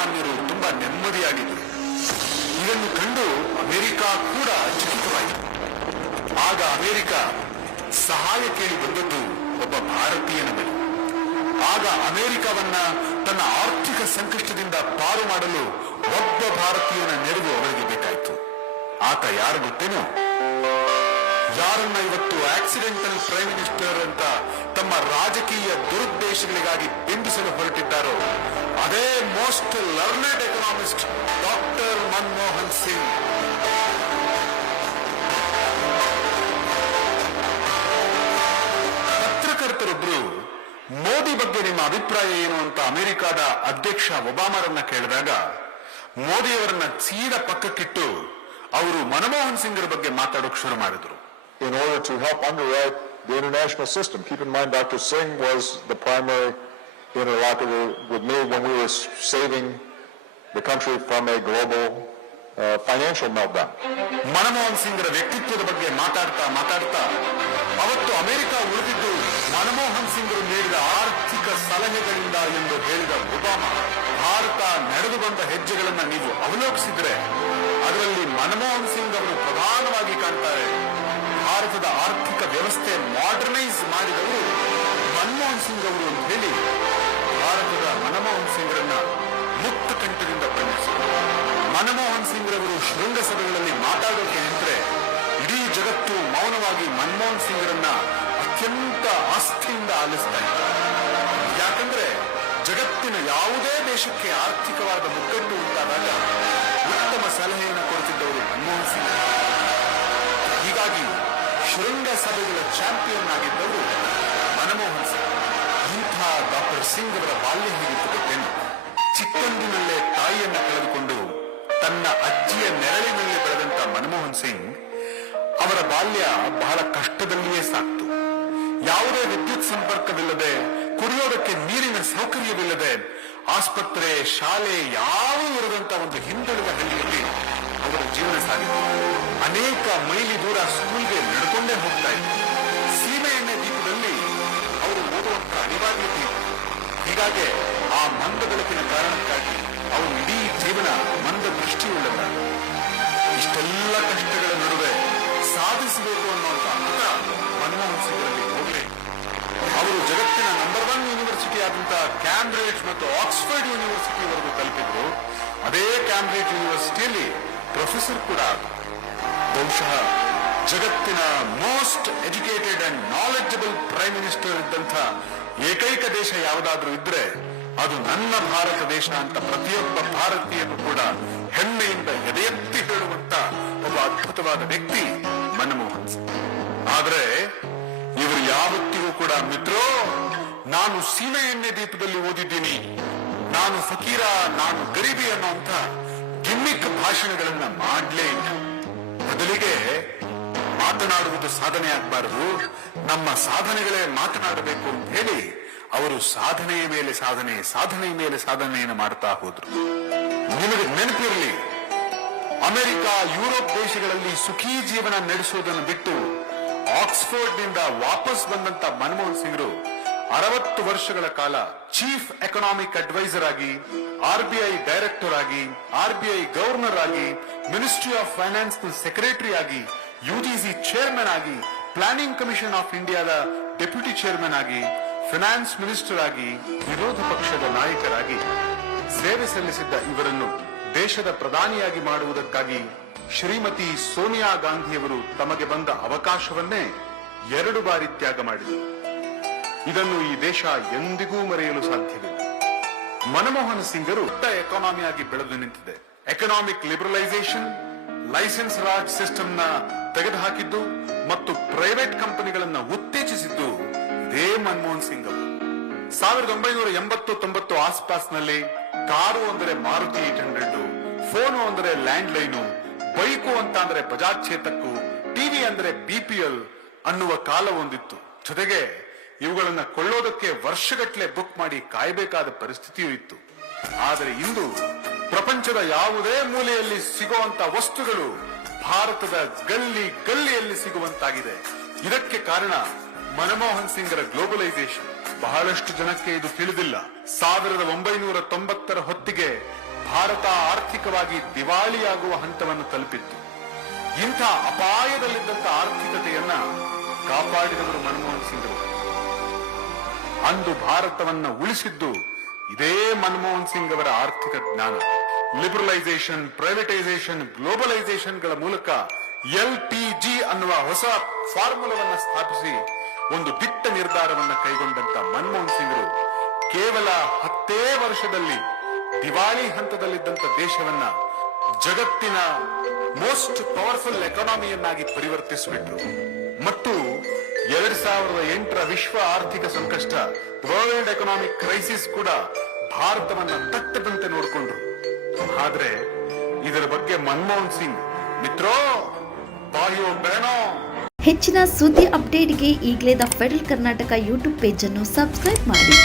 ಜನಸಾಮಾನ್ಯರು ತುಂಬಾ ನೆಮ್ಮದಿಯಾಗಿದ್ದರು. ಇದನ್ನು ಕಂಡು ಅಮೆರಿಕ ಕೂಡ ಚಕಿತವಾಯಿತು. ಆಗ ಅಮೆರಿಕ ಸಹಾಯ ಕೇಳಿ ಬಂದದ್ದು ಒಬ್ಬ ಭಾರತೀಯನ ಬಳಿ. ಆಗ ಅಮೆರಿಕವನ್ನ ತನ್ನ ಆರ್ಥಿಕ ಸಂಕಷ್ಟದಿಂದ ಪಾರು ಮಾಡಲು ಒಬ್ಬ ಭಾರತೀಯನ ನೆರವು ಅವರಿಗೆ ಬೇಕಾಯಿತು. ಆತ ಯಾರು ಗೊತ್ತೇನೋ? ಯಾರನ್ನ ಇವತ್ತು ಆಕ್ಸಿಡೆಂಟಲ್ ಪ್ರೈಮ್ ಮಿನಿಸ್ಟರ್ ಅಂತ ತಮ್ಮ ರಾಜಕೀಯ ದುರುದ್ದೇಶಗಳಿಗಾಗಿ ಬಿಂಬಿಸಲು ಹೊರಟಿದ್ದಾರೋ ಅದೇ most learned economist doctor Manmohan Singh. ಪತ್ರಕರ್ತರೊಬ್ರು ಮೋದಿ ಬಗ್ಗೆ ನಿಮ್ಮ ಅಭಿಪ್ರಾಯ ಏನು ಅಂತ ಅಮೆರಿಕದ ಅಧ್ಯಕ್ಷ ಒಬಾಮರನ್ನ ಕೇಳಿದಾಗ ಮೋದಿಯವರನ್ನ ಸೀದಾ ಪಕ್ಕಕ್ಕಿಟ್ಟು ಅವರು ಮನಮೋಹನ್ ಸಿಂಗ್ರ ಬಗ್ಗೆ ಮಾತಾಡೋಕೆ ಶುರು ಮಾಡಿದ್ರು. In order to help underwrite the international system. Keep in mind, Dr. Singh was the primary interlocutor with me when we were saving the country from a global financial meltdown. Manmohan ಸಿಂಗ್ರ ವ್ಯಕ್ತಿತ್ವದ ಬಗ್ಗೆ ಮಾತಾಡ್ತಾ ಅವತ್ತು ಅಮೆರಿಕ ಉಳಿದಿದ್ದು ಮನಮೋಹನ್ ಸಿಂಗ್ರು ನೀಡಿದ ಆರ್ಥಿಕ ಸಲಹೆಗಳಿಂದ ಎಂದು ಹೇಳಿದ Obama, Bharat ನಡೆದು ಬಂದ ಹೆಜ್ಜೆಗಳನ್ನ ನೀವು ಅವಲೋಕಿಸಿದ್ರೆ ಅದರಲ್ಲಿ ಮನಮೋಹನ್ ಸಿಂಗ್ ಅವರು ಪ್ರಧಾನವಾಗಿ ಕಾಣ್ತಾರೆ. ಭಾರತದ ಆರ್ಥಿಕ ವ್ಯವಸ್ಥೆ ಮಾಡರ್ನೈಸ್ ಮಾಡಿದವರು ಮನಮೋಹನ್ ಸಿಂಗ್ ಅವರು ಅಂತ ಹೇಳಿ ಭಾರತದ ಮನಮೋಹನ್ ಸಿಂಗ್ರನ್ನ ಮುಕ್ತ ಕಂಠದಿಂದ ಬಣ್ಣಿಸಿದರು. ಮನಮೋಹನ್ ಸಿಂಗ್ ರವರು ಶೃಂಗಸಭೆಗಳಲ್ಲಿ ಮಾತಾಡೋಕೆ ನಿಂತರೆ ಇಡೀ ಜಗತ್ತು ಮೌನವಾಗಿ ಮನಮೋಹನ್ ಸಿಂಗ್ರನ್ನ ಅತ್ಯಂತ ಆಸ್ಥೆಯಿಂದ ಆಲಿಸ್ತಾ ಇದ್ದಾರೆ. ಯಾಕಂದ್ರೆ ಜಗತ್ತಿನ ಯಾವುದೇ ದೇಶಕ್ಕೆ ಆರ್ಥಿಕವಾದ ಮುಗ್ಗಟ್ಟು ಉಂಟಾದಾಗ ಉತ್ತಮ ಸಲಹೆಯನ್ನು ಕೊಡುತ್ತಿದ್ದವರು ಮನಮೋಹನ್ ಸಿಂಗ್. ಹೀಗಾಗಿ ಶೃಂಗಸಭೆಗಳ ಚಾಂಪಿಯನ್ ಆಗಿದ್ದವರು ಮನಮೋಹನ್ ಸಿಂಗ್. ಇಂಥ ಡಾಕ್ಟರ್ ಸಿಂಗ್ ಅವರ ಬಾಲ್ಯ ಹೇಗಿತ್ತು ಗೊತ್ತೇನು? ಚಿಕ್ಕಂದಿನಲ್ಲೇ ತಾಯಿಯನ್ನ ಕಳೆದುಕೊಂಡು ತನ್ನ ಅಜ್ಜಿಯ ನೆರಳಿನಲ್ಲಿ ಬೆಳೆದಂತ ಮನಮೋಹನ್ ಸಿಂಗ್ ಅವರ ಬಾಲ್ಯ ಬಹಳ ಕಷ್ಟದಲ್ಲಿಯೇ ಸಾಕ್ತು. ಯಾವುದೇ ವಿದ್ಯುತ್ ಸಂಪರ್ಕವಿಲ್ಲದೆ, ಕುಡಿಯೋದಕ್ಕೆ ನೀರಿನ ಸೌಕರ್ಯವಿಲ್ಲದೆ, ಆಸ್ಪತ್ರೆ, ಶಾಲೆ ಯಾವೂ ಇರದಂತ ಒಂದು ಹಿಂದುಳಿದ ಹಳ್ಳಿಯಲ್ಲಿ ಅವರ ಜೀವನ ಸಾಗಿತು. ಅನೇಕ ಮೈಲಿ ದೂರ ಸ್ಕೂಲ್ಗೆ ನಡ್ಕೊಂಡೇ ಹೋಗ್ತಾ ಇದ್ರು. ಸೀಮೆ ಎಣ್ಣೆ ದೀಪದಲ್ಲಿ ಅವರು ಓದುವಂತ ಅನಿವಾರ್ಯತೆ ಇತ್ತು. ಹೀಗಾಗಿ ಆ ಮಂದ ಬೆಳಕಿನ ಕಾರಣಕ್ಕಾಗಿ ಅವರು ಇಡೀ ಜೀವನ ಮಂದ ದೃಷ್ಟಿಯುಳ್ಳಲ್ಲ. ಇಷ್ಟೆಲ್ಲ ಕಷ್ಟಗಳ ನಡುವೆ ಸಾಧಿಸಬೇಕು ಅನ್ನುವಂತ ಹಠ ಮನಮೋಹನ್ ಸಿಂಗ್ರಲ್ಲಿ ಹೋಗಲಿ. ಅವರು ಜಗತ್ತಿನ ನಂಬರ್ 1 ಯೂನಿವರ್ಸಿಟಿ ಆದಂತಹ ಕ್ಯಾಂಬ್ರಿಡ್ಜ್ ಮತ್ತು ಆಕ್ಸ್ಫರ್ಡ್ ಯೂನಿವರ್ಸಿಟಿವರೆಗೂ ತಲುಪಿದ್ರು. ಅದೇ ಕ್ಯಾಂಬ್ರಿಡ್ಜ್ ಯೂನಿವರ್ಸಿಟಿಯಲ್ಲಿ ಪ್ರೊಫೆಸರ್ ಕೂಡ ಆದರು. ಬಹುಶಃ ಜಗತ್ತಿನ most educated and knowledgeable prime minister ಇದ್ದಂಥ ಏಕೈಕ ದೇಶ ಯಾವುದಾದ್ರೂ ಇದ್ರೆ ಅದು ನನ್ನ ಭಾರತ ದೇಶ ಅಂತ ಪ್ರತಿಯೊಬ್ಬ ಭಾರತೀಯನು ಕೂಡ ಹೆಮ್ಮೆಯಿಂದ ಎದೆಯೆತ್ತಿ ಹೇಳುವಂತ ಒಬ್ಬ ಅದ್ಭುತವಾದ ವ್ಯಕ್ತಿ ಮನಮೋಹನ್ ಸಿಂಗ್. ಆದ್ರೆ ಇವರು ಯಾವತ್ತಿಗೂ ಕೂಡ ಮಿತ್ರೋ, ನಾನು ಸೀಮೆ ಎಣ್ಣೆ ದೀಪದಲ್ಲಿ ಓದಿದ್ದೀನಿ, ನಾನು ಫಕೀರ, ನಾನು ಗರೀಬಿ ಅನ್ನುವಂತ ಗಿಮ್ಮಿಕ್ ಭಾಷಣಗಳನ್ನ ಮಾಡಲೇ ಇಲ್ಲ. ಬದಲಿಗೆ ಮಾತನಾಡುವುದು ಸಾಧನೆ ಆಗಬಾರದು, ನಮ್ಮ ಸಾಧನೆಗಳೇ ಮಾತನಾಡಬೇಕು ಅಂತ ಹೇಳಿ ಅವರು ಸಾಧನೆಯ ಮೇಲೆ ಸಾಧನೆ, ಸಾಧನೆಯ ಮೇಲೆ ಸಾಧನೆಯನ್ನು ಮಾಡ್ತಾ ಹೋದ್ರು. ನಿಮಗೆ ನೆನಪಿರಲಿ, ಅಮೆರಿಕ, ಯುರೋಪ್ ದೇಶಗಳಲ್ಲಿ ಸುಖೀ ಜೀವನ ನಡೆಸುವುದನ್ನು ಬಿಟ್ಟು ಆಕ್ಸ್ಫರ್ಡ್ ನಿಂದ ವಾಪಸ್ ಬಂದಂತ ಮನಮೋಹನ್ ಸಿಂಗ್ರು 60 ವರ್ಷಗಳ ಕಾಲ ಚೀಫ್ ಎಕನಾಮಿಕ್ ಅಡ್ವೈಸರ್ ಆಗಿ, RBI ಡೈರೆಕ್ಟರ್ ಆಗಿ, RBI ಗವರ್ನರ್ ಆಗಿ, ಮಿನಿಸ್ಟ್ರಿ ಆಫ್ ಫೈನಾನ್ಸ್ ಸೆಕ್ರೆಟರಿ ಆಗಿ, UGC ಚೇರ್ಮನ್ ಆಗಿ, ಪ್ಲಾನಿಂಗ್ ಕಮಿಷನ್ ಆಫ್ ಇಂಡಿಯಾದ ಡೆಪ್ಯೂಟಿ ಚೇರ್ಮನ್ ಆಗಿ, ಫೈನಾನ್ಸ್ ಮಿನಿಸ್ಟರ್ ಆಗಿ, ವಿರೋಧ ಪಕ್ಷದ ನಾಯಕರಾಗಿ ಸೇವೆ ಸಲ್ಲಿಸಿದ್ದ ಇವರನ್ನು ದೇಶದ ಪ್ರಧಾನಿಯಾಗಿ ಮಾಡುವುದಕ್ಕಾಗಿ ಶ್ರೀಮತಿ ಸೋನಿಯಾ ಗಾಂಧಿಯವರು ತಮಗೆ ಬಂದ ಅವಕಾಶವನ್ನೇ 2 ಬಾರಿ ತ್ಯಾಗ ಮಾಡಿದರು. ಇದನ್ನು ಈ ದೇಶ ಎಂದಿಗೂ ಮರೆಯಲು ಸಾಧ್ಯವಿಲ್ಲ. ಮನಮೋಹನ್ ಸಿಂಗರು ಎಕಾನಮಿಯಾಗಿ ಬೆಳೆದು ನಿಂತಿದೆ. Economic liberalisation, licence raj system ನ ತೆಗೆದುಹಾಕಿದ್ದು ಮತ್ತು ಪ್ರೈವೇಟ್ ಕಂಪನಿಗಳನ್ನ ಉತ್ತೇಜಿಸಿದ್ದು ಇದೇ ಮನಮೋಹನ್ ಸಿಂಗ್ ಅವರು. 1980-90 ಆಸ್ಪಾಸ್ನಲ್ಲಿ ಕಾರು ಅಂದರೆ ಮಾರುತಿ 800, ಫೋನು ಅಂದರೆ ಲ್ಯಾಂಡ್ ಲೈನು, ಬೈಕು ಅಂತ ಅಂದ್ರೆ ಬಜಾಜ್ ಚೇತಕ್ಕು, ಟಿವಿ ಅಂದ್ರೆ BPL ಅನ್ನುವ ಕಾಲ ಒಂದಿತ್ತು. ಜೊತೆಗೆ ಇವುಗಳನ್ನ ಕೊಳ್ಳೋದಕ್ಕೆ ವರ್ಷಗಟ್ಟಲೆ ಬುಕ್ ಮಾಡಿ ಕಾಯಬೇಕಾದ ಪರಿಸ್ಥಿತಿಯೂ ಇತ್ತು. ಆದರೆ ಇಂದು ಪ್ರಪಂಚದ ಯಾವುದೇ ಮೂಲೆಯಲ್ಲಿ ಸಿಗುವಂತ ವಸ್ತುಗಳು ಭಾರತದ ಗಲ್ಲಿ ಗಲ್ಲಿಯಲ್ಲಿ ಸಿಗುವಂತಾಗಿದೆ. ಇದಕ್ಕೆ ಕಾರಣ ಮನಮೋಹನ್ ಸಿಂಗ್ರ ಗ್ಲೋಬಲೈಸೇಷನ್. ಬಹಳಷ್ಟು ಜನಕ್ಕೆ ಇದು ತಿಳಿದಿಲ್ಲ. 1990ರ ಹೊತ್ತಿಗೆ ಭಾರತ ಆರ್ಥಿಕವಾಗಿ ದಿವಾಳಿಯಾಗುವ ಹಂತವನ್ನು ತಲುಪಿತ್ತು. ಇಂಥ ಅಪಾಯದಲ್ಲಿದ್ದಂಥ ಆರ್ಥಿಕತೆಯನ್ನ ಕಾಪಾಡಿದವರು ಮನಮೋಹನ್ ಸಿಂಗ್ ಅವರು. ಅಂದು ಭಾರತವನ್ನ ಉಳಿಸಿದ್ದು ಇದೇ ಮನಮೋಹನ್ ಸಿಂಗ್ ಅವರ ಆರ್ಥಿಕ ಜ್ಞಾನ. ಲಿಬರಲೈಸೇಷನ್, ಪ್ರೈವೇಟೈಸೇಷನ್, ಗ್ಲೋಬಲೈಸೇಷನ್ಗಳ ಮೂಲಕ LPG ಅನ್ನುವ ಹೊಸ ಫಾರ್ಮುಲಾವನ್ನ ಸ್ಥಾಪಿಸಿ ಒಂದು ದಿಟ್ಟ ನಿರ್ಧಾರವನ್ನ ಕೈಗೊಂಡಂತ ಮನಮೋಹನ್ ಸಿಂಗ್ ಅವರು ಕೇವಲ 10 ವರ್ಷದಲ್ಲಿ ದಿವಾಳಿ ಹಂತದಲ್ಲಿದ್ದಂತ ದೇಶವನ್ನ ಜಗತ್ತಿನ ಮೋಸ್ಟ್ ಪವರ್ಫುಲ್ ಎಕಾನಮಿಯನ್ನಾಗಿ ಪರಿವರ್ತಿಸಿಬಿಟ್ರು. ಮತ್ತು 2008ರ ವಿಶ್ವ ಆರ್ಥಿಕ ಸಂಕಷ್ಟ, ವರ್ಲ್ಡ್ ಎಕನಾಮಿಕ್ ಕ್ರೈಸಿಸ್ ಕೂಡ ಭಾರತವನ್ನ ತಟ್ಟದಂತೆ ನೋಡಿಕೊಂಡ್ರು. ಆದ್ರೆ ಇದರ ಬಗ್ಗೆ ಮನಮೋಹನ್ ಸಿಂಗ್ ಮಿತ್ರೋ ಬಾಯೋ ಬೇನೋ. ಹೆಚ್ಚಿನ ಸುದ್ದಿ ಅಪ್ಡೇಟ್ಗೆ ಈಗಲೇ the federal Karnataka YouTube page ಅನ್ನು ಸಬ್ಸ್ಕ್ರೈಬ್ ಮಾಡಿ.